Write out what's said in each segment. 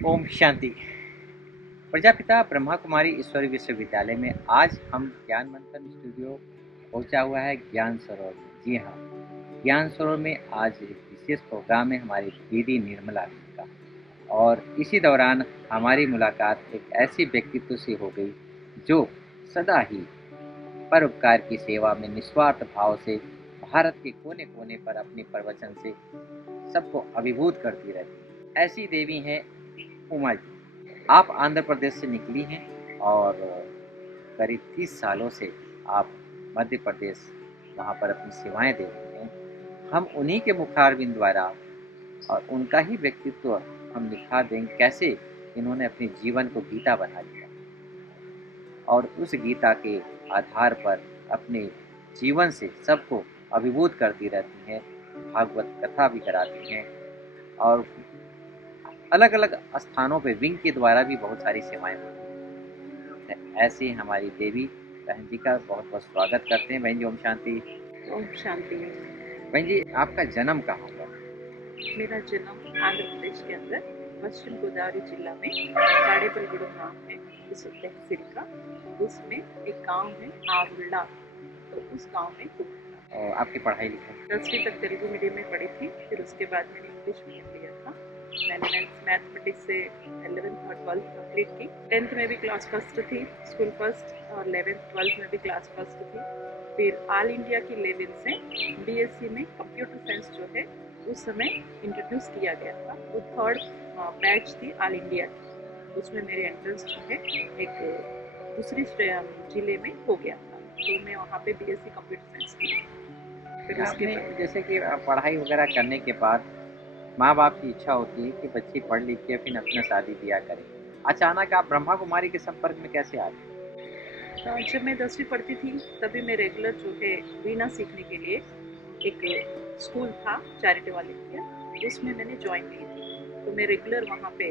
ओम शांति। प्रजापिता ब्रह्मा कुमारी ईश्वरी विश्वविद्यालय में आज हम ज्ञान मंथन स्टूडियो पहुंचा हुआ है ज्ञान सरोवर में। जी हाँ, ज्ञान सरोवर में आज एक विशेष प्रोग्राम है हमारी दीदी निर्मला जी का। और इसी दौरान हमारी मुलाकात एक ऐसी व्यक्तित्व से हो गई जो सदा ही परोपकार की सेवा में निस्वार्थ भाव से भारत के कोने कोने पर अपने प्रवचन से सबको अभिभूत करती रहती। ऐसी देवी हैं उमा जी। आप आंध्र प्रदेश से निकली हैं और करीब 30 सालों से आप मध्य प्रदेश वहाँ पर अपनी सेवाएं दे रही हैं। हम उन्हीं के मुखारबिंद द्वारा और उनका ही व्यक्तित्व हम निखार देंगे, कैसे इन्होंने अपने जीवन को गीता बना लिया और उस गीता के आधार पर अपने जीवन से सबको अभिभूत करती रहती हैं, भागवत कथा भी कराती हैं और अलग अलग स्थानों पे विंग के द्वारा भी बहुत सारी सेवाएं होती हैं। ऐसे ही हमारी देवी बहन जी का बहुत बहुत स्वागत करते हैं। बहन जी ओम शांति। ओम शांति। बहन जी आपका जन्म कहाँ हुआ? मेरा जन्म आंध्र प्रदेश के अंदर पश्चिम गोदावरी जिला में ताड़ेपलगुड़म नाम है उस तहसील का। उसमें एक गांव है आरुल्ला, तो उस गांव में हुआ। और आपकी पढ़ाई लिखाई? 10वीं तक तेलुगु मीडियम में पढ़ी थी, फिर उसके बाद मैंने इंग्लिश मीडियम लिया था। मैंने मैथमेटिक्स से 11th और 12th कंप्लीट की। 10th में भी क्लास फर्स्ट थी, स्कूल फर्स्ट, और 11th 12th में भी क्लास फर्स्ट थी। फिर ऑल इंडिया की लेवल से बीएससी में कंप्यूटर साइंस जो है उस समय इंट्रोड्यूस किया गया था। वो थर्ड बैच थी ऑल इंडिया की, उसमें मेरे एंट्रेंस जो है एक दूसरी जिले में हो गया था, तो मैं वहाँ पे बीएससी कंप्यूटर साइंस की। फिर उसके आपने बाद जैसे कि पढ़ाई वगैरह करने के बाद माँ बाप की इच्छा होती है कि बच्ची पढ़ लिख के फिर अपना शादी ब्याह करे, अचानक आप ब्रह्मा कुमारी के संपर्क में कैसे आ गए? जब मैं 10वीं पढ़ती थी तभी मैं रेगुलर जो है वीणा सीखने के लिए एक स्कूल था चैरिटी वाले किया, उसमें मैंने ज्वाइन की थी। तो मैं रेगुलर वहाँ पे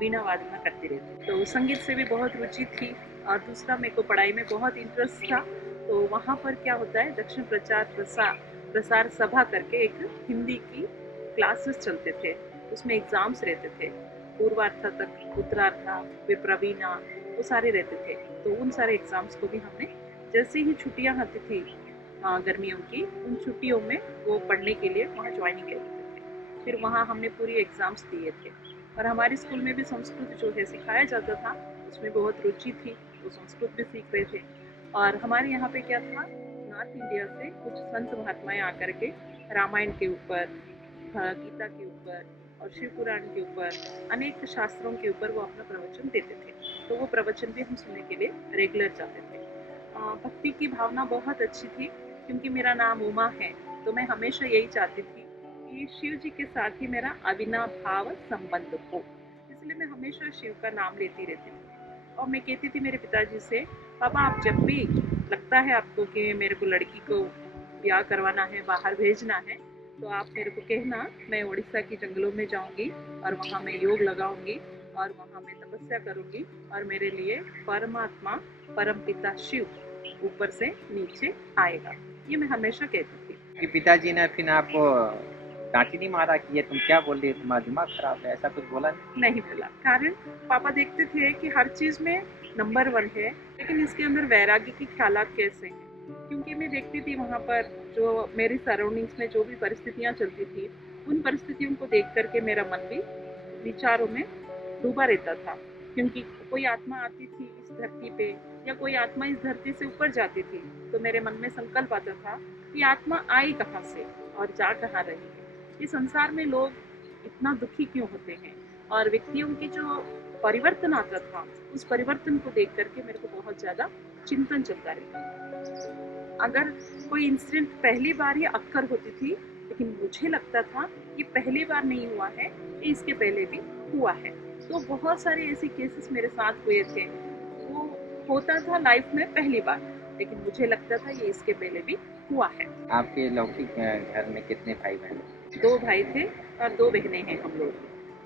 वीणा वादना करती रहती, तो संगीत से भी बहुत रुचि थी। और दूसरा मेरे को पढ़ाई में बहुत इंटरेस्ट था। तो वहाँ पर क्या होता है, दक्षिण प्रसार सभा करके एक हिंदी की क्लासेस चलते थे, उसमें एग्जाम्स रहते थे पूर्वार्था तक, उत्तरार्था, फिर प्रवीणा, वो सारे रहते थे। तो उन सारे एग्जाम्स को भी हमने जैसे ही छुट्टियां आती थी गर्मियों की, उन छुट्टियों में वो पढ़ने के लिए वहाँ ज्वाइनिंग ले लेते थे। फिर वहाँ हमने पूरी एग्जाम्स दिए थे। और हमारे स्कूल में भी संस्कृत जो है सिखाया जाता था, उसमें बहुत रुचि थी, वो संस्कृत भी सीख रहे थे। और हमारे यहाँ पे क्या था, नॉर्थ इंडिया से कुछ संत महात्माएं आकर के रामायण के ऊपर, गीता के ऊपर और शिव पुराण के ऊपर, अनेक शास्त्रों के ऊपर वो अपना प्रवचन देते थे। तो वो प्रवचन भी हम सुनने के लिए रेगुलर जाते थे। भक्ति की भावना बहुत अच्छी थी, क्योंकि मेरा नाम उमा है, तो मैं हमेशा यही चाहती थी कि शिव जी के साथ ही मेरा अविनाभाव संबंध हो। इसलिए मैं हमेशा शिव का नाम लेती रहती थी। और मैं कहती थी मेरे पिताजी से, पापा आप जब भी लगता है आपको कि मेरे को लड़की को ब्याह करवाना है, बाहर भेजना है, तो आप मेरे को कहना, मैं उड़ीसा की जंगलों में जाऊंगी और वहाँ मैं योग लगाऊंगी और वहाँ मैं तपस्या करूंगी और मेरे लिए परमात्मा परमपिता शिव ऊपर से नीचे आएगा। ये मैं हमेशा कहती थी। कि पिताजी ने फिर आपको डांटी नहीं मारा कि ये तुम क्या बोल रही हो, तुम्हारा दिमाग खराब है, ऐसा कुछ बोला नहीं? नहीं बोला, कारण पापा देखते थे कि हर चीज में नंबर 1 है, लेकिन इसके अंदर वैराग्य की ख्यालात कैसे हैं। क्योंकि मैं देखती थी वहाँ पर जो मेरी सराउंडिंग्स में जो भी परिस्थितियाँ चलती थी, उन परिस्थितियों को देख करके मेरा मन भी विचारों में डूबा रहता था। क्योंकि कोई आत्मा आती थी इस धरती पे, या कोई आत्मा इस धरती से ऊपर जाती थी, तो मेरे मन में संकल्प आता था कि आत्मा आई कहाँ से और जा कहाँ रही है। ये संसार में लोग इतना दुखी क्यों होते हैं, और व्यक्तियों की जो परिवर्तन आता था, उस परिवर्तन को देख करके मेरे को बहुत ज्यादा चिंतन चलता रहता। अगर कोई इंसिडेंट पहली बार ही अक्कर होती थी, लेकिन मुझे लगता था ये पहली बार नहीं हुआ है, ये इसके पहले भी हुआ है। तो बहुत सारे ऐसे केसेस मेरे साथ हुए थे। वो होता था लाइफ में पहली बार, लेकिन मुझे लगता था ये इसके पहले भी हुआ है। आपके लौकिक घर में कितने भाई बहन? 2 भाई थे और 2 बहनें हैं हम लोग।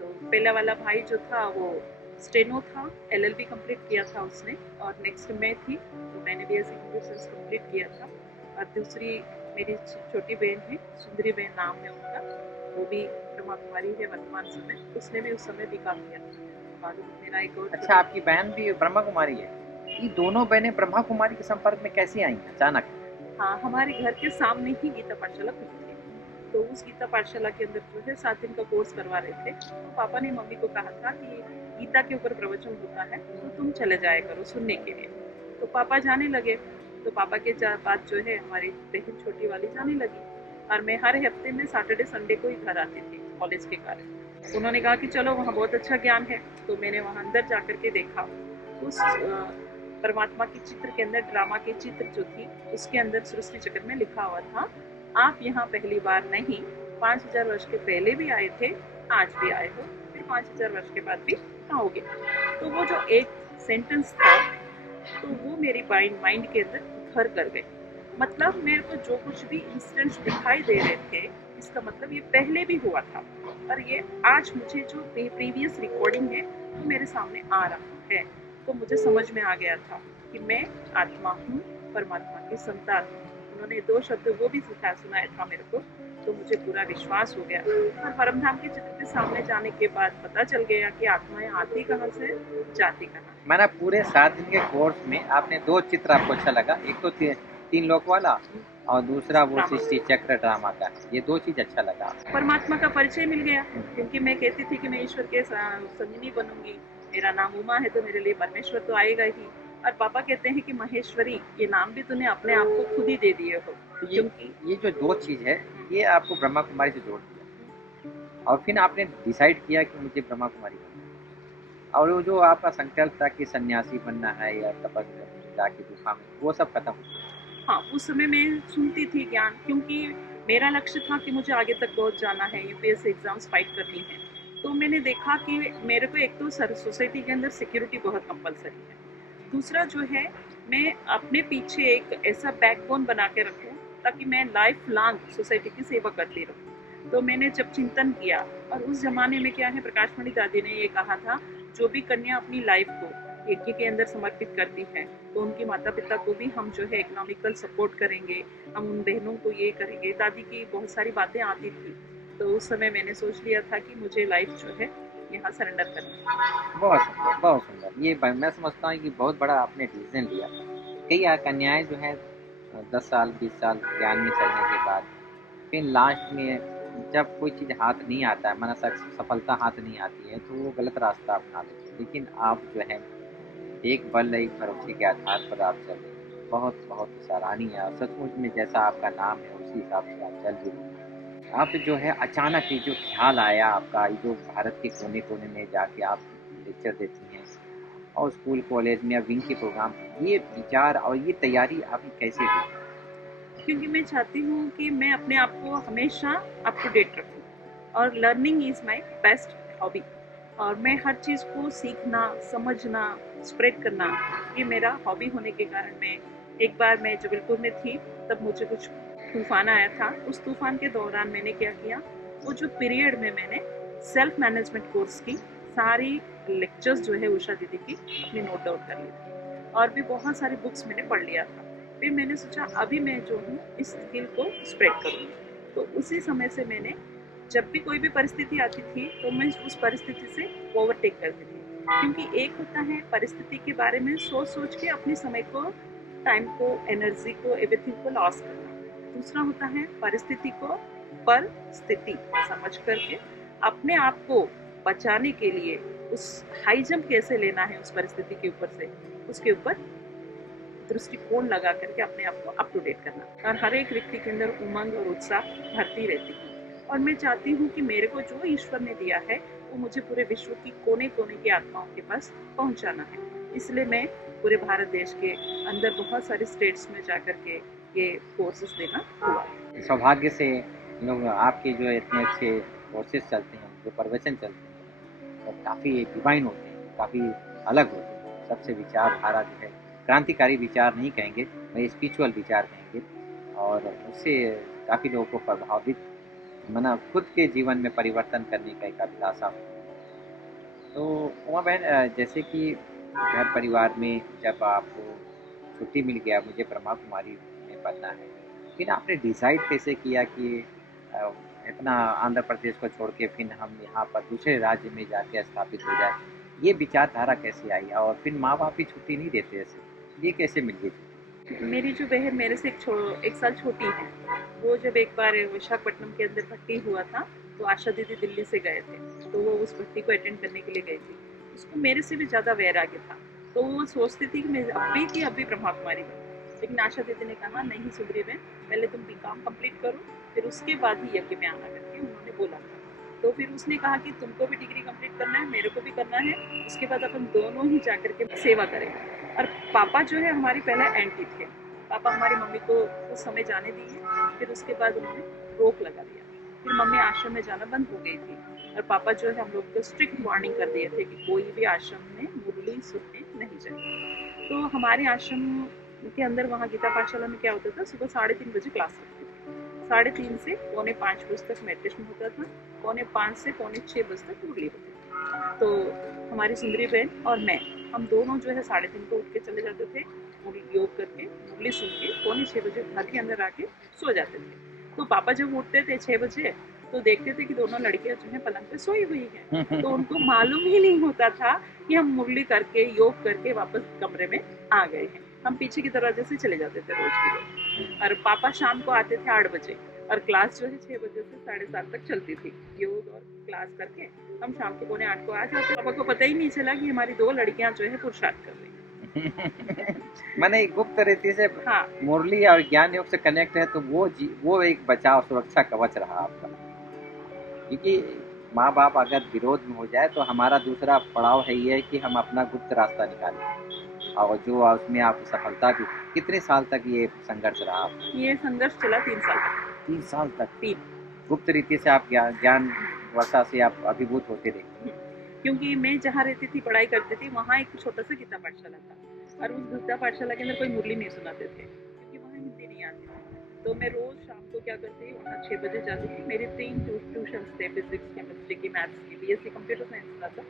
तो पहला वाला भाई जो था वो स्टेनो था, एलएलबी कंप्लीट किया था उसने। और नेक्स्ट मैं थी, तो मैंने भी ऐसे कंप्यूटर साइंस कंप्लीट किया था। और दूसरी मेरी छोटी बहन है, सुंदरी बहन नाम है उनका, वो भी ब्रह्मा कुमारी है वर्तमान समय, उसने भी उस समय भी काम किया था। मेरा एक और अच्छा, आपकी बहन भी ब्रह्मा कुमारी है? ये दोनों बहनें ब्रह्मा कुमारी के संपर्क में कैसे आई अचानक? हाँ, हमारे घर के सामने ही गीता पाठशाला खुली थी। तो उस गीता पाठशाला के अंदर जो है 7 दिन का कोर्स करवा रहे थे। तो पापा ने मम्मी को कहा था कि गीता के ऊपर प्रवचन होता है, तो तुम चले जाया करो सुनने के लिए। तो पापा जाने लगे। तो पापा के बाद जो है हमारी बहन छोटी वाली जाने लगी। और मैं हर हफ्ते में सैटरडे संडे को ही घर आती थी कॉलेज के कारण। उन्होंने कहा कि चलो वहाँ बहुत अच्छा ज्ञान है। तो मैंने वहाँ अंदर जा कर के देखा। उस परमात्मा के चित्र के अंदर, ड्रामा के चित्र जो थी उसके अंदर सृष्टि चक्र में लिखा हुआ था, आप यहाँ पहली बार नहीं, 5000 वर्ष के पहले भी आए थे, आज भी आए हो, फिर 5000 वर्ष के बाद भी आओगे। तो वो जो एक सेंटेंस था, तो वो मेरी माइंड के अंदर घर कर गए। मतलब मेरे को जो कुछ भी इंसिडेंट्स दिखाई दे रहे थे, इसका मतलब ये पहले भी हुआ था। और ये आज मुझे जो प्रीवियस रिकॉर्डिंग है वो मेरे सामने आ रहा है। तो मुझे समझ में आ गया था कि मैं आत्मा हूँ, परमात्मा की संतान हूँ। उन्होंने 2 शब्द वो भी सुनाया था मेरे को। तो मुझे पूरा विश्वास हो गया। और परमधाम के चित्र के सामने जाने के बाद पता चल गया कि आत्माएं आती कहाँ से, जाती कहाँ। मैंने पूरे 7 दिन के कोर्स में आपने 2 चित्र आपको अच्छा लगा, एक तो 3 लोक वाला और दूसरा वो सृष्टि चक्र ड्रामा का, ये 2 चीज़ अच्छा लगा। परमात्मा का परिचय मिल गया, क्योंकि मैं कहती थी कि मैं ईश्वर के संगिनी बनूंगी, मेरा नाम उमा है तो मेरे लिए परमेश्वर तो आएगा ही। और पापा कहते हैं कि महेश्वरी, ये नाम भी तूने अपने आप को खुद ही दे दिए हो। तो ये जो 2 चीज़ है, ये आपको ब्रह्मा कुमारी से जोड़ दिया और फिर आपने डिसाइड किया कि मुझे ब्रह्मा कुमारी बनना है। और वो जो आपका संकल्प था कि सन्यासी बनना है या तपस्या जाके गुफा में, वो सब खत्म हो गया। हाँ, उस समय मैं सुनती थी ज्ञान, क्योंकि मेरा लक्ष्य था कि मुझे आगे तक बहुत जाना है, यूपीएससी एग्जाम्स फाइट करनी है। तो मैंने देखा कि मेरे को एक तो सोसाइटी के अंदर सिक्योरिटी बहुत कंपलसरी है। दूसरा जो है, मैं अपने पीछे एक ऐसा बैकबोन बना के रखूं ताकि मैं लाइफ लॉन्ग सोसाइटी की सेवा करती रहूं। तो मैंने जब चिंतन किया, और उस जमाने में क्या है, प्रकाशमणि दादी ने ये कहा था, जो भी कन्या अपनी लाइफ को यज्ञ के अंदर समर्पित करती है, तो उनके माता पिता को भी हम जो है इकोनॉमिकल सपोर्ट करेंगे, हम उन बहनों को ये करेंगे। दादी की बहुत सारी बातें आती थी। तो उस समय मैंने सोच लिया था कि मुझे लाइफ जो है यहाँ सरेंडर करनी है। बहुत सुंदर, बहुत सुंदर। ये मैं समझता हूँ कि बहुत बड़ा आपने डिसीजन लिया। कई कन्याएं जो हैं 10 साल 20 साल ज्ञान में चलने के बाद फिर लास्ट में जब कोई चीज़ हाथ नहीं आता है, माना सफलता हाथ नहीं आती है, तो वो गलत रास्ता अपना लेते हैं। लेकिन आप जो है एक बल एक भरोसे के आधार पर आप चल रहे हैं, बहुत बहुत सराहनीय है और सचमुच में जैसा आपका नाम है उसी हिसाब से आप चल भी रहे हैं। आप जो है अचानक ये जो ख्याल आया आपका, ये जो भारत के कोने कोने में जाके आप लेक्चर देती हैं और स्कूल कॉलेज में या विंग के प्रोग्राम, ये विचार और ये तैयारी आपकी कैसे हुई? क्योंकि मैं चाहती हूँ कि मैं अपने आप को हमेशा अप टू डेट रखूँ, और learning is my best hobby. और मैं हर चीज़ को सीखना, समझना, स्प्रेड करना, ये मेरा हॉबी होने के कारण मैं एक बार मैं जबलपुर में थी, तब मुझे कुछ तूफान आया था। उस तूफान के दौरान मैंने क्या किया, वो जो पीरियड में मैंने सेल्फ मैनेजमेंट कोर्स की सारी लेक्चर्स जो है उषा दीदी की अपनी नोट डाउन कर ली थी, और भी बहुत सारी बुक्स मैंने पढ़ लिया था। फिर मैंने सोचा अभी मैं जो हूँ इस स्किल को स्प्रेड करूँगी। तो उसी समय से मैंने, जब भी कोई भी परिस्थिति आती थी तो मैं उस परिस्थिति से ओवरटेक करती थी। क्योंकि एक होता है परिस्थिति के बारे में सोच सोच के अपने समय को, टाइम को, एनर्जी को, एवरीथिंग को लॉस करना। दूसरा होता है परिस्थिति को परिस्थिति समझ करके अपने आप को बचाने के लिए उस हाई जंप कैसे लेना है उस परिस्थिति के ऊपर से, उसके ऊपर दृष्टिकोण लगा करके अपने आप को अप टू डेट करना। और हर एक व्यक्ति के अंदर उमंग और उत्साह भरती रहती है। और मैं चाहती हूँ कि मेरे को जो ईश्वर ने दिया है वो मुझे पूरे विश्व की कोने कोने की आत्माओं के पास पहुँचाना है। इसलिए मैं पूरे भारत देश के अंदर बहुत सारे स्टेट्स में जा कर के ये कोर्सेज देना हुआ। सौभाग्य से लोग आपके जो इतने अच्छे कोर्सेज चलते हैं, जो प्रवचन चलते हैं, और काफ़ी डिवाइन होते हैं, काफ़ी अलग होते हैं। सबसे विचारधारा जो है, क्रांतिकारी विचार नहीं कहेंगे, वही स्पिरिचुअल विचार कहेंगे, और उससे काफ़ी लोगों को प्रभावित, माना खुद के जीवन में परिवर्तन करने का एक अभिलाषा होती है। तो उमा बहन, जैसे कि घर परिवार में जब आपको छुट्टी मिल गया, मुझे ब्रह्मा कुमारी में पढ़ना है, फिर आपने डिसाइड कैसे किया कि अ, इतना आंध्र प्रदेश को छोड़ के फिर हम यहाँ पर दूसरे राज्य में जाके स्थापित हो जाए? ये विचारधारा कैसे आई और फिर माँ बाप भी छुट्टी नहीं देते ऐसे, ये कैसे मिल गई छुट्टी? मेरी जो बहन मेरे से एक साल छोटी है, वो जब एक बार विशाखापट्टनम के अंदर भर्ती हुआ था, तो आशा दीदी दिल्ली से गए थे, तो वो उस भर्ती को अटेंड करने के लिए गई थी। उसको मेरे से भी ज़्यादा वैराग्य था, तो वो सोचती थी कि मैं अभी की अभी ब्रह्मा कुमारी बनूं। लेकिन आशा दीदी ने कहा नहीं सुंदरी बहन, पहले तुम बीकॉम कंप्लीट करो, फिर उसके बाद ही यज्ञ में आना करके उन्होंने बोला था। तो फिर उसने कहा कि तुमको भी डिग्री कंप्लीट करना है, मेरे को भी करना है, उसके बाद अपन दोनों ही जा करके सेवा करेंगे। और पापा जो है हमारी पहले एंटी थे। पापा हमारी मम्मी को कुछ समय जाने दिए, फिर उसके बाद उन्होंने रोक लगा दिया। फिर मम्मी आश्रम में जाना बंद हो गई थी, और पापा जो है हम लोग को स्ट्रिक्ट वार्निंग कर दिए थे कि कोई भी आश्रम में मुरली सुनने नहीं जाए। तो हमारे आश्रम के अंदर वहाँ गीता पाठशाला में क्या होता था, सुबह 3:30 बजे क्लास होती थी। 3:30 से 4:45 बजे तक मेडिटेशन होता था, 4:45 से 5:45 बजे तक मुरली होती थी। तो हमारी सुंदरी बहन और मैं, हम दोनों जो है 3:30 को उठ के चले जाते थे, योग करके मुरली सुन के 5:45 बजे घर के अंदर आके सो जाते थे। तो पापा जब उठते थे 6 बजे, तो देखते थे कि दोनों लड़कियां जो है पलंग पे सोई हुई हैं। तो उनको मालूम ही नहीं होता था कि हम मुरली करके योग करके वापस कमरे में आ गए हैं। हम पीछे की दरवाजे से चले जाते थे रोज की रोज। और पापा शाम को आते थे 8 बजे, और क्लास जो है 6 बजे से 7:30 तक चलती थी। योग और क्लास करके हम शाम के 7:45 को आ जाते। पापा को पता ही नहीं चला कि हमारी 2 लड़कियां जो है पुरुषार्थ कर रही हैं। मैंने गुप्त रीति से हाँ, मुरली और ज्ञान योग से कनेक्ट है, तो वो एक बचाव सुरक्षा कवच रहा आपका। क्योंकि माँ बाप अगर विरोध में हो जाए तो हमारा दूसरा पड़ाव है ये कि हम अपना गुप्त रास्ता निकालें, और जो उसमें आप सफलता भी। कितने साल तक ये संघर्ष रहा आपका? ये संघर्ष चला 3 साल तक। 3 साल तक 3। गुप्त रीति से आप ज्ञान वर्षा से आप अभिभूत होते रहे। क्योंकि मैं जहाँ रहती थी, पढ़ाई करती थी, वहाँ एक छोटा सा गीता पाठशाला था, और उस गीता पाठशाला के अंदर कोई मुरली नहीं सुनाते थे, क्योंकि वहाँ हिंदी नहीं आती थी। तो मैं रोज शाम को क्या करती, वहाँ 6 बजे जाती थी। मेरे 3 ट्यूशन थे, फिजिक्स, केमिस्ट्री की, मैथ्स की, बीएससी कंप्यूटर साइंस का था।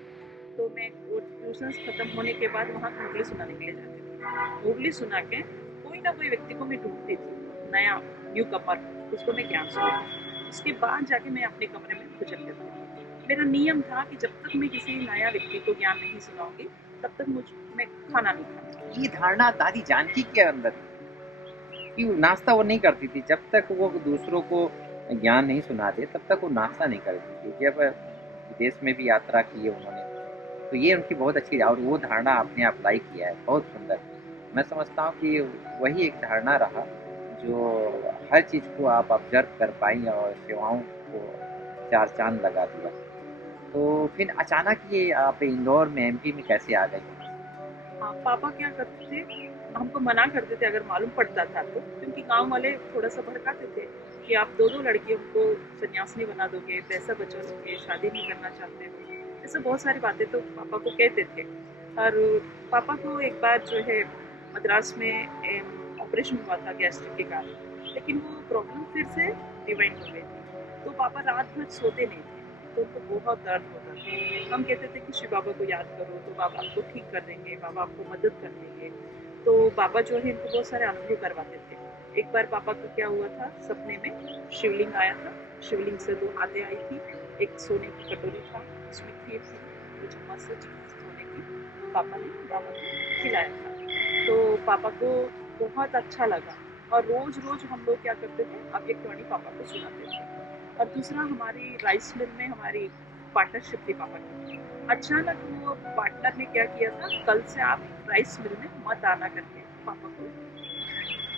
तो मैं वो ट्यूशन खत्म होने के बाद वहाँ मुरली सुनाने के लिए जाती थी। मुरली सुना के कोई ना कोई व्यक्ति को मैं ढूंढती थी, नया न्यू कमर, उसको मैं ज्ञान सुनाती। उसके बाद जाके मैं अपने कमरे में गुजर लेती थी। मेरा नियम था कि जब तक मैं किसी नया व्यक्ति को ज्ञान नहीं सुनाऊंगी, तब तक मैं खाना नहीं खाऊंगी। ये धारणा दादी जानकी के अंदर कि नाश्ता वो नहीं करती थी जब तक वो दूसरों को ज्ञान नहीं सुना दे, तब तक वो नाश्ता नहीं करती थी। जब विदेश में भी यात्रा की है उन्होंने, तो ये उनकी बहुत अच्छी, और वो धारणा आपने अप्लाई किया है, बहुत सुंदर। मैं समझता हूँ कि वही एक धारणा रहा जो हर चीज़ को आप ऑब्जर्व कर पाई और सेवाओं को चार चांद लगा दिया। तो फिर अचानक ये आप इंदौर में, एमपी में कैसे आ गई? हाँ, पापा क्या करते थे, हमको मना करते थे अगर मालूम पड़ता था तो, क्योंकि गांव वाले थोड़ा सा भड़काते थे कि आप 2-2 लड़कियों को सन्यासिनी बना दोगे, पैसा बचा लोगे, शादी नहीं करना चाहते हो। ऐसे बहुत सारी बातें तो पापा को कहते थे। और पापा को एक बार जो है मद्रास में ऑपरेशन हुआ था गैस्ट्रिक के कारण, लेकिन वो प्रॉब्लम फिर से रिवाइंड हो गई थी। तो पापा रात भर सोते नहीं थे, तो उनको बहुत दर्द होता था। हम कहते थे कि शिव बाबा को याद करो, तो बाबा आपको ठीक कर देंगे, बाबा आपको मदद कर देंगे। तो बाबा जो है इनको बहुत सारे अनुभव करवाते थे। एक बार पापा को क्या हुआ था, सपने में शिवलिंग आया था, शिवलिंग से 2 हाथें आई थी, एक सोने की कटोरी था, उसमें खीर थी, वो चम्मच से सोने की पापा ने बाबा को खिलाया था। तो पापा को बहुत अच्छा लगा, और रोज रोज हम लोग क्या करते थे, अव्यक्तवाणी पापा को सुनाते थे। और दूसरा, हमारी राइस मिल में हमारी पार्टनरशिप थी पापा की। अचानक वो पार्टनर ने क्या किया था, कल से आप राइस मिल में मत आना करके पापा को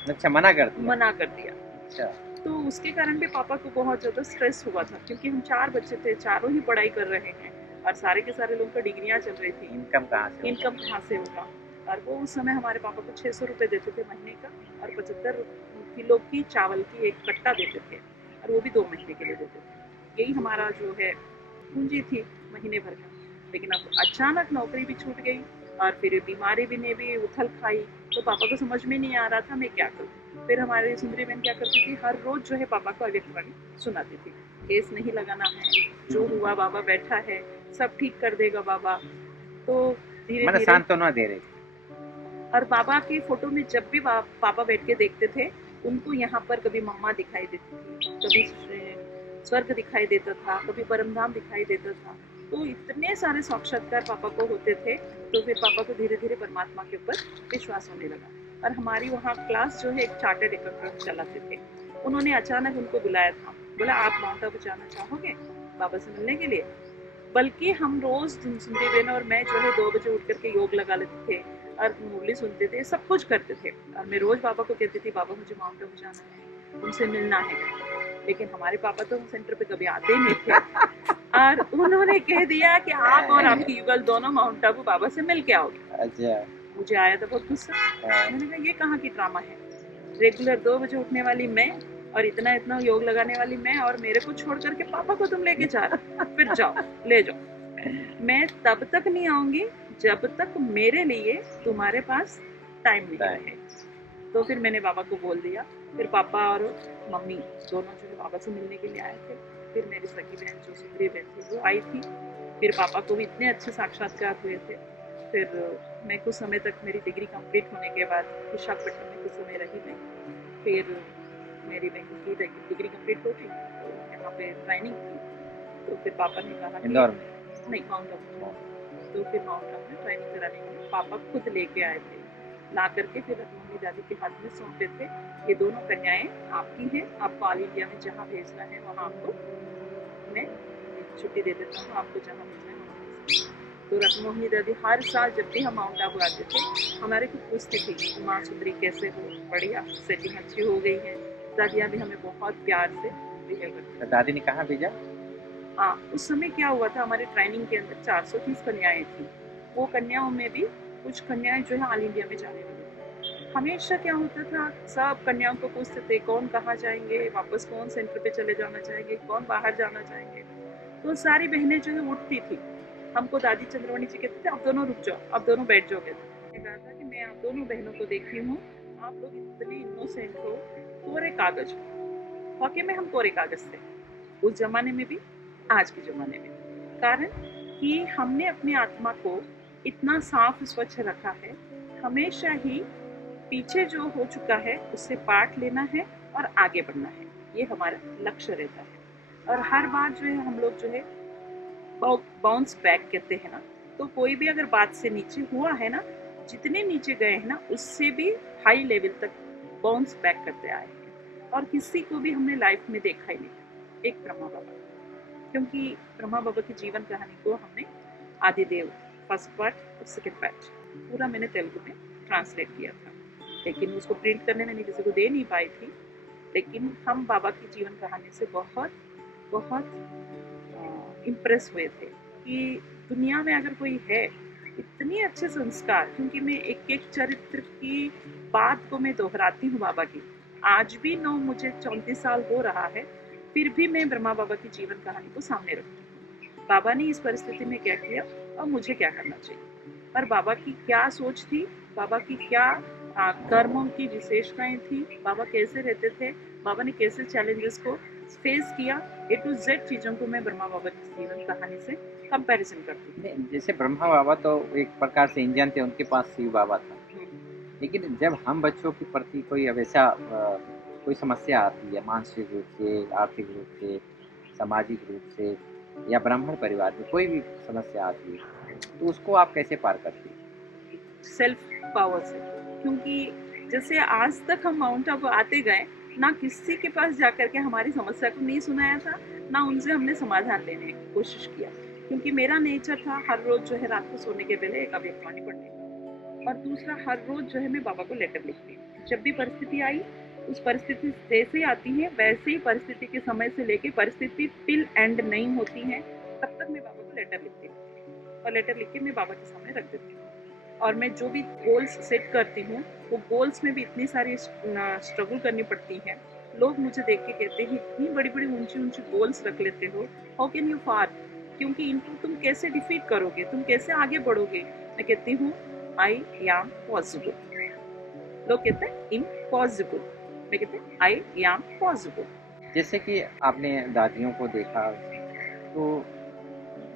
अच्छा, मना कर दिया? मना कर दिया। अच्छा। तो उसके कारण भी पापा को बहुत ज़्यादा स्ट्रेस हुआ था, क्योंकि हम 4 बच्चे थे, चारों ही पढ़ाई कर रहे हैं, और सारे के सारे लोगों का डिग्रियां चल रही थी। इनकम कहाँ से? इनकम कहाँ से होगा। और वो उस समय हमारे पापा को 600 रुपये देते थे महीने का, और 75 किलो की चावल की एक कट्टा देते थे, और वो भी 2 महीने के लिए देते थे। यही हमारा जो है पूंजी थी महीने भर का। लेकिन अब अचानक नौकरी भी छूट गई, और फिर बीमारी भी ने भी उथल खाई, तो पापा को समझ में नहीं आ रहा था मैं क्या करूँ। फिर हमारी सुंदरी बहन क्या करती थी, हर रोज जो है पापा को अव्यक्तवाणी सुनाती थी। केस नहीं लगाना है, जो हुआ बाबा बैठा है, सब ठीक कर देगा बाबा। तो धीरे मैंने धीरे, सांत्वना दे रही। और बाबा की फोटो में जब भी पापा बैठ के देखते थे, उनको यहाँ पर कभी मम्मा दिखाई देती थी, कभी स्वर्ग दिखाई देता था, कभी परमधाम दिखाई देता था। तो इतने सारे साक्षात्कार पापा को होते थे, तो फिर पापा को धीरे धीरे परमात्मा के ऊपर विश्वास होने लगा। और हमारी वहाँ क्लास जो है एक चार्टर्ड अकाउंटेंट चलाते थे, उन्होंने अचानक उनको बुलाया था, बोला आप माउंट आबू जाना चाहोगे बाबा से मिलने के लिए। बल्कि हम रोज सुनती बहन और मैं जो है 2 बजे उठ करके योग लगा लेते थे और मुरली सुनते थे, सब कुछ करते थे। और मैं रोज बाबा को कहती थी बाबा मुझे माउंट आबू जाना है, उनसे मिलना है। लेकिन हमारे पापा तो सेंटर पे कभी आते ही नहीं थे और उन्होंने कह दिया कि आप और आपकी युगल दोनों माउंट आबू बाबा से मिल के आओगे। अच्छा। मुझे आया था बहुत गुस्सा। मैंने कहा ये कहाँ की ड्रामा है, रेगुलर 2 बजे उठने वाली मैं और इतना इतना योग लगाने वाली मैं, और मेरे को छोड़ करके पापा को तुम लेके जा रहे, फिर जाओ ले जाओ। मैं तब तक नहीं आऊंगी जब तक मेरे लिए तुम्हारे पास टाइम नहीं रहे। तो फिर मैंने बाबा को बोल दिया। फिर पापा और मम्मी दोनों जो है बाबा से मिलने के लिए आए थे। फिर मेरी सगी बहन जो सुंदरी बहन थी वो आई थी। फिर पापा को भी इतने अच्छे साक्षात्कार हुए थे। फिर मैं कुछ समय तक मेरी डिग्री कंप्लीट होने के बाद विशाखापट्टनम में कुछ समय रही मैं। फिर मेरी बहन की डिग्री कंप्लीट हो गई, तो यहाँ पे ट्रेनिंग की। तो फिर पापा ने कहा कि नहीं माउंट आबू। तो फिर माउंट आबू में ट्रेनिंग कराने के लिए पापा खुद लेके आए थे, ला करके फिर मम्मी दादी के हाथ में सौंपे थे। ये दोनों कन्याएं आपकी हैं, आपको ऑल इंडिया में जहाँ भेजना है वहाँ आपको मैं छुट्टी दे देता हूँ, आपको जहाँ भेजना है वहाँ भेज सकते हैं। तो रत्नमोहिनी दादी हर साल जब भी हम माउंट आबू आते थे हमारे को पूछती थी माँ सुंदरी कैसे हो, बढ़िया, सेटिंग अच्छी हो गई है। दादियाँ भी हमें बहुत प्यार से बिहेव करती थी। दादी ने कहाँ भेजा? हाँ, उस समय क्या हुआ था, हमारे ट्रेनिंग के अंदर 430 कन्याएं थी। वो कन्याओं में भी कुछ कन्याएं जो है ऑल इंडिया में जाने वाली थी। हमेशा क्या होता था, सब कन्याओं को पूछते थे कौन कहाँ जाएंगे, वापस कौन सेंटर पे चले जाना चाहेंगे, कौन बाहर जाना चाहेंगे। तो सारी बहनें जो है उठती थी, हमको दादी चंद्रमणि जी कहते थे आप दोनों रुक जाओ, आप दोनों बैठ जाओ। कहते कहा था कि मैं आप दोनों बहनों को देखी हूँ, आप लोग इतने इनोसेंट हो, कोरे कागज हो। वाकई में हम कोरे कागज थे उस जमाने में भी, आज के ज़माने में। कारण कि हमने अपनी आत्मा को इतना साफ स्वच्छ रखा है, हमेशा ही पीछे जो हो चुका है उससे पाठ लेना है और आगे बढ़ना है, ये हमारा लक्ष्य रहता है। और हर बार जो है हम लोग जो है बाउंस बैक कहते हैं ना, तो कोई भी अगर बात से नीचे हुआ है ना, जितने नीचे गए हैं ना उससे भी हाई लेवल तक बाउंस बैक करते आए हैं। और किसी को भी हमने लाइफ में देखा ही नहीं, एक ब्रह्मा बाबा, क्योंकि ब्रह्मा बाबा की जीवन कहानी को हमने आदिदेव फर्स्ट पार्ट और सेकेंड पार्ट पूरा मैंने तेलुगु में ट्रांसलेट किया था, लेकिन उसको प्रिंट करने में किसी को दे नहीं पाई थी। लेकिन हम बाबा की जीवन कहानी से बहुत बहुत इम्प्रेस हुए थे कि दुनिया में अगर कोई है इतने अच्छे संस्कार, क्योंकि मैं एक एक चरित्र की बात को मैं दोहराती हूँ बाबा की। आज भी मुझे 34 साल हो रहा है, फिर भी मैं ब्रह्मा बाबा की जीवन कहानी को सामने रखती हूँ। बाबा ने इस परिस्थिति में क्या किया और मुझे क्या करना चाहिए, और बाबा की क्या सोच थी, बाबा की क्या कर्मों की विशेषताएं थी, बाबा कैसे रहते थे, बाबा ने कैसे चैलेंजेस को फेस किया, ए टू जेड चीज़ों को मैं ब्रह्मा बाबा की जीवन कहानी से कंपैरिजन करती हूँ। जैसे ब्रह्मा बाबा तो एक प्रकार से इंजन थे, उनके पास शिव बाबा था। लेकिन जब हम बच्चों के प्रति कोई वैसा कोई समस्या आती है, मानसिक रूप से, आर्थिक रूप से, सामाजिक रूप से, या ब्राह्मण परिवार में कोई भी समस्या आती है, तो उसको आप कैसे पार करती हैं? सेल्फ पावर से, क्योंकि जैसे आज तक हम माउंट आबू आते गए, ना किसी के पास जाकर के हमारी समस्या को नहीं सुनाया था, ना उनसे हमने समाधान लेने की कोशिश किया। क्योंकि मेरा नेचर था हर रोज जो है रात को सोने के पहले एक अभिवाणी पढ़ने का, और दूसरा हर रोज जो है मैं बाबा को लेटर लिखती हूँ। जब भी परिस्थिति आई, उस परिस्थिति जैसे ही आती है वैसे ही परिस्थिति के समय से लेके परिस्थिति टिल एंड नहीं होती है तब तक मैं बाबा को लेटर लिखती हूँ, और लेटर लिख के मैं बाबा के सामने रख देती हूँ। और मैं जो भी गोल्स सेट करती हूँ वो गोल्स में भी इतनी सारी स्ट्रगल करनी पड़ती है। लोग मुझे देख के कहते हैं इतनी बड़ी बड़ी ऊंची ऊंची गोल्स रख लेते हो, हाउ कैन यू फार, क्योंकि इनको तुम कैसे डिफीट करोगे, तुम कैसे आगे बढ़ोगे। मैं कहती हूँ आई एम पॉसिबल। लोग कहते हैं इम्पॉसिबल, मैं कहती हूँ आई एम पॉसिबल। जैसे कि आपने दादियों को देखा, तो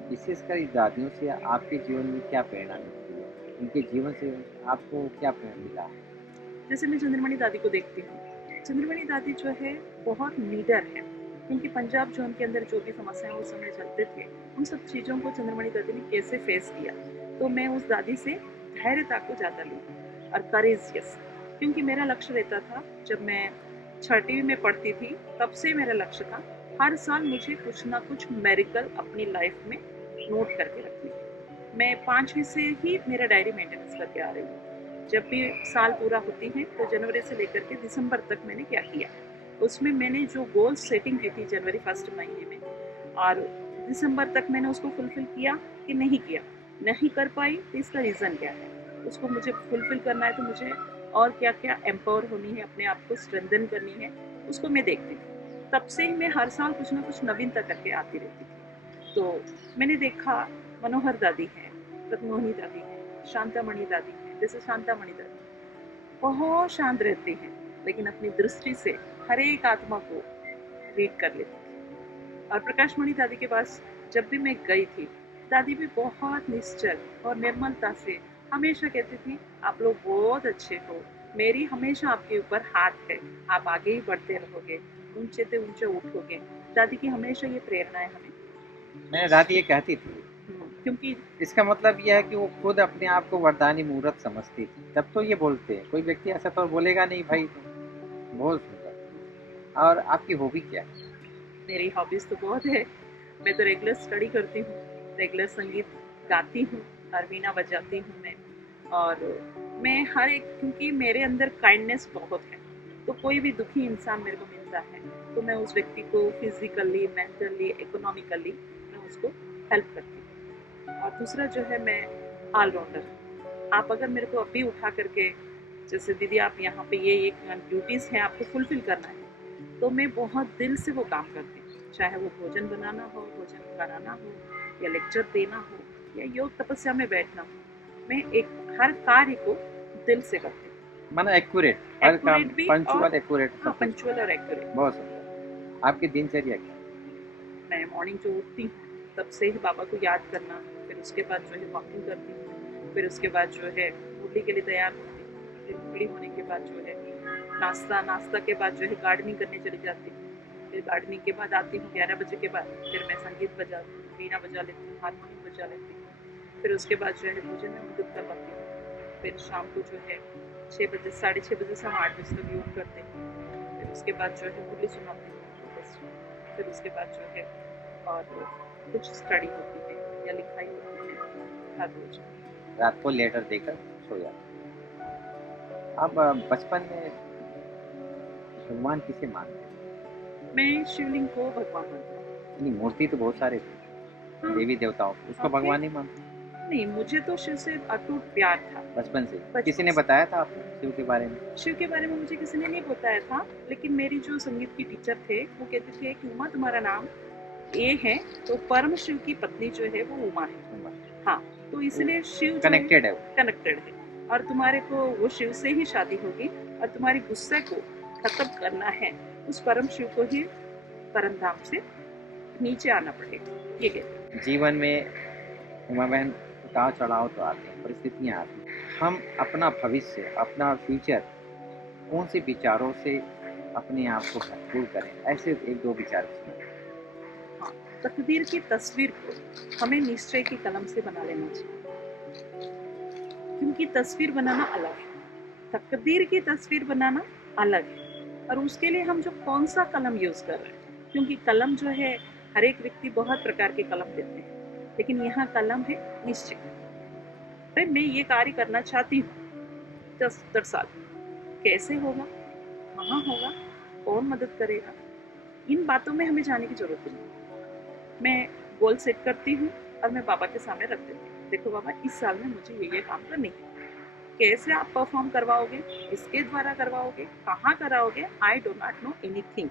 विशेषकर इस दादियों से आपके जीवन में क्या प्रेरणा मिलती है, उनके जीवन से आपको क्या प्रेरणा मिला? जैसे मैं चंद्रमणि दादी को देखती हूँ, चंद्रमणि दादी जो है बहुत लीडर है, क्योंकि पंजाब जोन के अंदर जो भी समस्याएं उस समय चलते थे, उन सब चीज़ों को चंद्रमणि दादी ने कैसे फेस किया। तो मैं उस दादी से धैर्यता को ज़्यादा ली और करेज, यस, क्योंकि मेरा लक्ष्य रहता था, जब मैं छठी में पढ़ती थी तब से मेरा लक्ष्य था हर साल मुझे कुछ ना कुछ मेरिकल अपनी लाइफ में नोट करके रखनी। मैं 5वीं से ही मेरा डायरी मेंटेनेंस करके आ रही हूँ। जब भी साल पूरा होती है तो जनवरी से लेकर के दिसंबर तक मैंने क्या किया, उसमें मैंने जो गोल सेटिंग की थी जनवरी फर्स्ट महीने में, और दिसंबर तक मैंने उसको फुलफिल किया कि नहीं किया, नहीं कर पाई तो इसका रीज़न क्या है, उसको मुझे फुलफिल करना है तो मुझे और क्या क्या एम्पावर होनी है, अपने आप को स्ट्रेंथन करनी है, उसको मैं देखती थी। तब से ही मैं हर साल कुछ ना कुछ नवीनता करके आती रहती थी। तो मैंने देखा मनोहर दादी हैं, रत्नमोहिनी दादी हैं, शांतामणि दादी हैं। जैसे शांतामणि दादी बहुत शांत रहती हैं, लेकिन अपनी दृष्टि से हर एक आत्मा को रीड कर लेती थी। और प्रकाश मणि दादी के पास जब भी मैं गई थी, दादी भी बहुत निश्चल और निर्मलता से हमेशा कहती थी, आप लोग बहुत अच्छे हो, मेरी हमेशा आपके ऊपर हाथ है, आप आगे ही बढ़ते रहोगे, ऊंचे से ऊंचे उठोगे। दादी की हमेशा ये प्रेरणा है हमें। मैंने दादी ये कहती थी, क्योंकि इसका मतलब यह है कि वो खुद अपने आप को वरदानी मूर्त समझती थी, तब तो ये बोलते हैं। कोई व्यक्ति ऐसा तो बोलेगा नहीं भाई। बहुत सुंदर। और आपकी हॉबी क्या है? मेरी हॉबीज़ तो बहुत है। मैं तो रेगुलर स्टडी करती हूँ, रेगुलर संगीत गाती हूँ और वीणा बजाती हूँ मैं। और मैं हर एक, क्योंकि मेरे अंदर काइंडनेस बहुत है, तो कोई भी दुखी इंसान मेरे को मिलता है तो मैं उस व्यक्ति को फिजिकली, मेंटली, इकोनॉमिकली मैं उसको हेल्प करती हूँ। और दूसरा जो है, मैं ऑलराउंडर। आप अगर मेरे को अभी उठा करके, जैसे दीदी आप यहाँ पे ये ड्यूटीज़ हैं आपको फुलफिल करना है, तो मैं बहुत दिल से वो काम करती हूँ। चाहे वो भोजन बनाना हो, भोजन कराना हो, या लेक्चर देना हो, या योग तपस्या में बैठना हो, मैं एक हर कार्य को दिल से करती हूँ। माना एक्यूरेट, हर काम एक्यूरेट भी, और पंचुअल, एक्यूरेट, हाँ, सब कुछ। पंचुअल और एक्यूरेट। बहुत सुंदर। आपकी दिनचर्या क्या? मैं मॉर्निंग जो उठती हूँ तब से ही बाबा को याद करना, फिर उसके बाद जो है वॉकिंग करती हूँ, फिर उसके बाद जो है मुरली के लिए तैयार होती हूँ, फिर मुरली होने के बाद जो है नाश्ता के बाद जो है गार्डनिंग करने चली जाती हूँ, फिर गार्डनिंग के बाद आती हूँ 11 बजे के बाद, फिर मैं संगीत बजाती हूँ, वीणा बजा लेती हूँ, हारमोनियम बजा लेती हूँ, फिर उसके बाद जो है भोजन में मदद करवाती हूँ, फिर शाम को जो है 6 बजे, 6:30 बजे से हम 8 बजे तक योग करते हैं, फिर उसके बाद जो है मुरली सुनाती हूँ बस। फिर उसके बाद जो है और कुछ स्टडी होती है या लिखाई होती है हर रोज। रात को लेटर देकर सो जाते? आप बचपन में भगवान किसे मानते हैं? मैं शिवलिंग को भगवान मानती हूँ। नहीं, मूर्ति तो बहुत सारे थे, हाँ, देवी देवताओं, उसको ओके। भगवान नहीं मानते? नहीं, मुझे तो शिव से अटूट प्यार था बचपन से? बचपन किसी ने से। बताया था आपको शिव के बारे में? शिव के बारे में मुझे किसी ने नहीं बताया था, लेकिन मेरी जो संगीत की टीचर थे वो कहते थे कि उमा तुम्हारा नाम ए है, तो परम शिव की पत्नी जो है वो उमा है। हाँ, तो इसलिए शिव कनेक्टेड है, कनेक्टेड है, और तुम्हारे को वो शिव से ही शादी होगी, और तुम्हारे गुस्से को खत्म करना है, उस परम शिव को ही परम धाम से नीचे आना पड़ेगा, ये कहते हैं। जीवन में उमा बहन उतार चढ़ाव तो आते हैं, परिस्थितियाँ आती हैं। हम अपना भविष्य, अपना फ्यूचर कौन से विचारों से अपने आप को भरपूर करें, ऐसे एक दो विचार सुनाएं। हाँ, तकदीर की तस्वीर को हमें निश्चय की कलम से बना लेना चाहिए, क्योंकि तस्वीर बनाना अलग है, तकदीर की तस्वीर बनाना अलग है, और उसके लिए हम जो कौन सा कलम यूज कर रहे हैं, क्योंकि कलम जो है हर एक व्यक्ति बहुत प्रकार के कलम देते हैं, लेकिन यहाँ कलम है निश्चय। अरे मैं ये कार्य करना चाहती हूँ 10 साल, कैसे होगा, कहाँ होगा, कौन मदद करेगा, इन बातों में हमें जाने की जरूरत नहीं। मैं गोल सेट करती हूँ और मैं बाबा के सामने रख देती हूँ, देखो बाबा इस साल में मुझे ये काम करनी है, कैसे आप परफॉर्म करवाओगे, इसके द्वारा करवाओगे, कहाँ कराओगे, I do not know anything,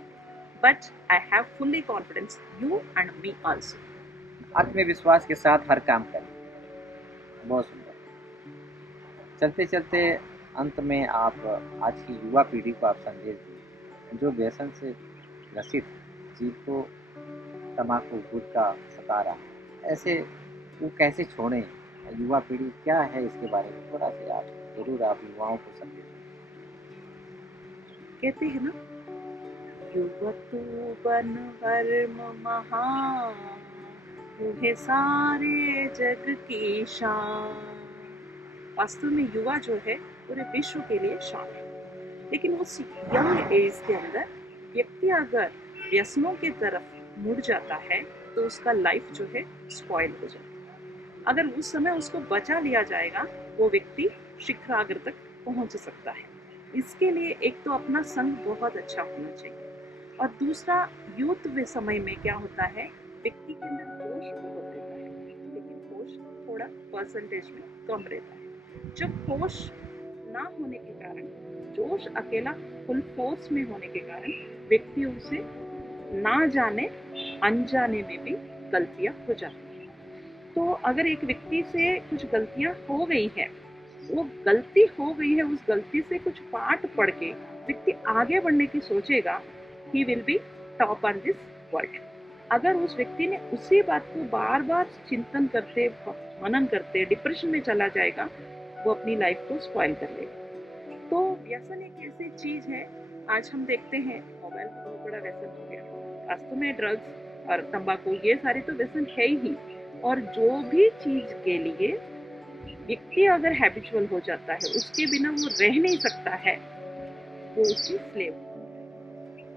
but I have fully confidence you and me also. आत्मविश्वास के साथ हर काम करें। बहुत सुंदर। चलते चलते अंत में आप आज की युवा पीढ़ी को आप संदेश दें, जो व्यसन से ग्रसित है, जिनको तम्बाकू गुटखा सता रहा है, ऐसे वो कैसे छोड़ें, युवा पीढ़ी क्या है, इसके बारे में थोड़ा सा आप जरूर आप युवाओं को संदेश दें। कहते हैं ना, युवतु बन वर्म महान, तू है सारे जग की शान। वास्तव में युवा जो है पूरे विश्व के लिए शान है, लेकिन उस यंग एज के अंदर व्यक्ति अगर व्यसनों की तरफ मुड़ जाता है तो उसका लाइफ जो है स्पॉइल हो जाता है। अगर उस समय उसको बचा लिया जाएगा वो व्यक्ति शिखराग्र तक पहुंच सकता है। इसके लिए एक तो अपना संग बहुत अच्छा होना चाहिए, और दूसरा यूथ वे समय में क्या होता है, व्यक्ति के अंदर जोश बहुत रहता है, लेकिन होश थोड़ा परसेंटेज में कम रहता है। जब होश ना होने के कारण, जोश अकेला फुल फोर्स में होने के कारण व्यक्ति उसे ना जाने अनजाने में भी गलतियां हो जाती हैं। तो अगर एक व्यक्ति से कुछ गलतियां हो गई है, वो गलती हो गई है, उस गलती से कुछ पाठ पढ़ के व्यक्ति आगे बढ़ने की सोचेगा, he will be top on this world. अगर उस व्यक्ति ने उसी बात को बार बार चिंतन करते, मनन करते डिप्रेशन में चला जाएगा, वो अपनी लाइफ को स्पॉइल कर लेगा। तो व्यसन एक ऐसी चीज है, आज हम देखते हैं मोबाइल बहुत बड़ा व्यसन हो गया। वास्तव में ड्रग्स और तंबाकू ये सारे तो व्यसन है ही, और जो भी चीज के लिए व्यक्ति अगर हैबिचुअल हो जाता है, उसके बिना वो रह नहीं सकता है, वो उसकी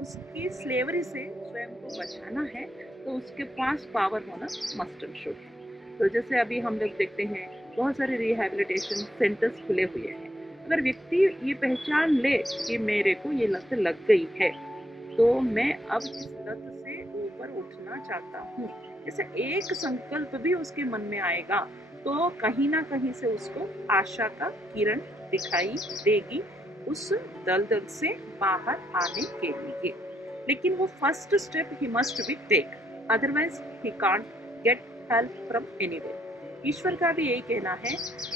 उसकी स्लेवरी से स्वयं को बचाना है, तो उसके पास पावर होना मस्ट एंड शुड है। तो जैसे अभी हम लोग देखते हैं बहुत सारे रिहैबिलिटेशन सेंटर्स खुले हुए हैं। अगर व्यक्ति ये पहचान ले कि मेरे को ये लत लग गई है, तो मैं अब इस लत से ऊपर उठना चाहता हूँ, जैसे एक संकल्प भी उसके मन में आएगा, तो कहीं ना कहीं से उसको आशा का किरण दिखाई देगी उस दलदल से बाहर आने के लिए। लेकिन वो फर्स्ट स्टेप ही must be take, otherwise he can't get help from anywhere. ईश्वर का भी यही कहना है,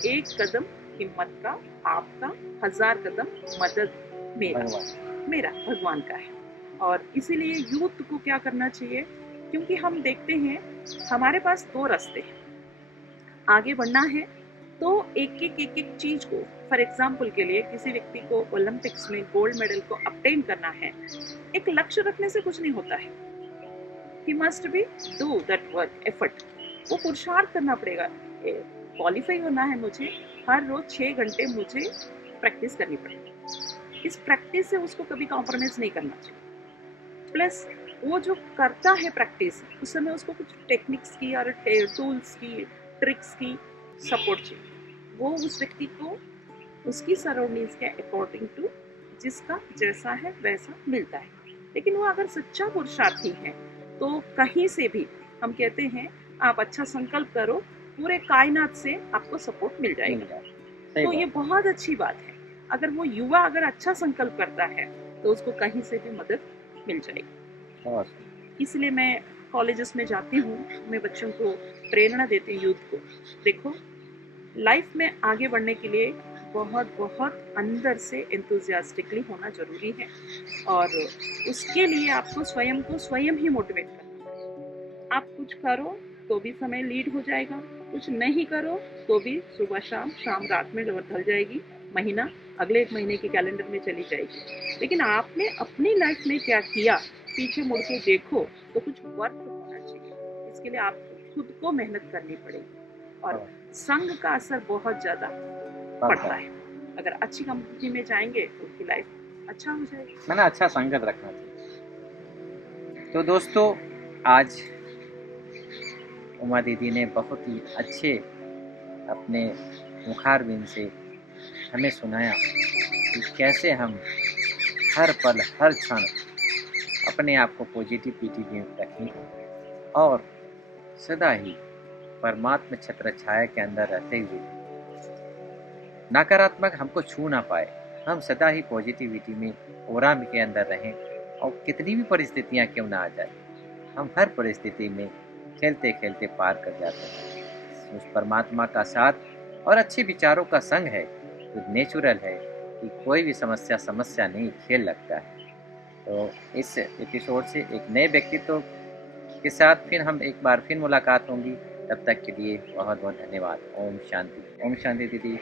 एक कदम हिम्मत का आपका, 1000 कदम मदद मेरा भगवान का है। और इसीलिए यूथ को क्या करना चाहिए, क्योंकि हम देखते हैं हमारे पास 2 रास्ते हैं, आगे बढ़ना है तो एक चीज को, फॉर एग्जाम्पल के लिए किसी व्यक्ति को ओलंपिक्स में गोल्ड मेडल को ऑब्टेन करना है, एक लक्ष्य रखने से कुछ नहीं होता है। ही must B do that work effort, वो पुरुषार्थ करना पड़ेगा। क्वालिफाई होना है मुझे, हर रोज 6 घंटे मुझे प्रैक्टिस करनी पड़ेगी। इस प्रैक्टिस से उसको कभी कॉम्प्रोमाइज नहीं करना चाहिए। प्लस वो जो करता है प्रैक्टिस, उस समय उसको कुछ टेक्निक्स की और टूल्स की, ट्रिक्स की सपोर्ट चाहिए। वो उस व्यक्ति को उसकी सराउंडिंग्स के अकॉर्डिंग टू जिसका जैसा है वैसा मिलता है। लेकिन वो अगर सच्चा पुरुषार्थी है तो कहीं से भी, हम कहते हैं आप अच्छा संकल्प करो, पूरे कायनात से आपको सपोर्ट मिल जाएगा। तो ये बहुत अच्छी बात है। अगर वो युवा अगर अच्छा संकल्प करता है तो उसको कहीं से भी मदद मिल जाएगी। इसलिए मैं कॉलेजेस में जाती हूँ, मैं बच्चों को प्रेरणा देती हूँ, यूथ को, देखो लाइफ में आगे बढ़ने के लिए बहुत बहुत अंदर से एंथुजियास्टिकली होना जरूरी है, और उसके लिए आपको स्वयं को स्वयं ही मोटिवेट करना है। आप कुछ करो तो भी समय लीड हो जाएगा, कुछ नहीं करो तो भी सुबह शाम, शाम रात में ढल जाएगी, महीना अगले 1 महीने के कैलेंडर में चली जाएगी। लेकिन आपने अपनी लाइफ में क्या किया, पीछे मुड़ के देखो तो कुछ वर्क होना चाहिए। इसके लिए आपको खुद को मेहनत करनी पड़ेगी, और संग का असर बहुत ज्यादा पड़ता है। अगर अच्छी कंपनी में जाएंगे तो उनकी लाइफ अच्छा हो जाएगी, मैंने अच्छा संगत रखना चाहिए। तो दोस्तों, आज उमा दीदी ने बहुत ही अच्छे अपने मुखारबिन से हमें सुनाया कि कैसे हम हर पल हर क्षण अपने आप को पॉजिटिविटी में रखें, और सदा ही परमात्मा छत्र छाया के अंदर रहते हुए नकारात्मक हमको छू ना पाए, हम सदा ही पॉजिटिविटी में, ओरा के अंदर रहें। और कितनी भी परिस्थितियां क्यों ना आ जाए, हम हर परिस्थिति में खेलते खेलते पार कर जाते हैं। उस परमात्मा का साथ और अच्छे विचारों का संग है तो नेचुरल है कि कोई भी समस्या नहीं, खेल लगता है। तो इस एपिसोड से एक नए व्यक्तित्व के साथ फिर हम एक बार फिर मुलाकात होंगी। तब तक के लिए बहुत बहुत धन्यवाद। ओम शांति। ओम शांति दीदी।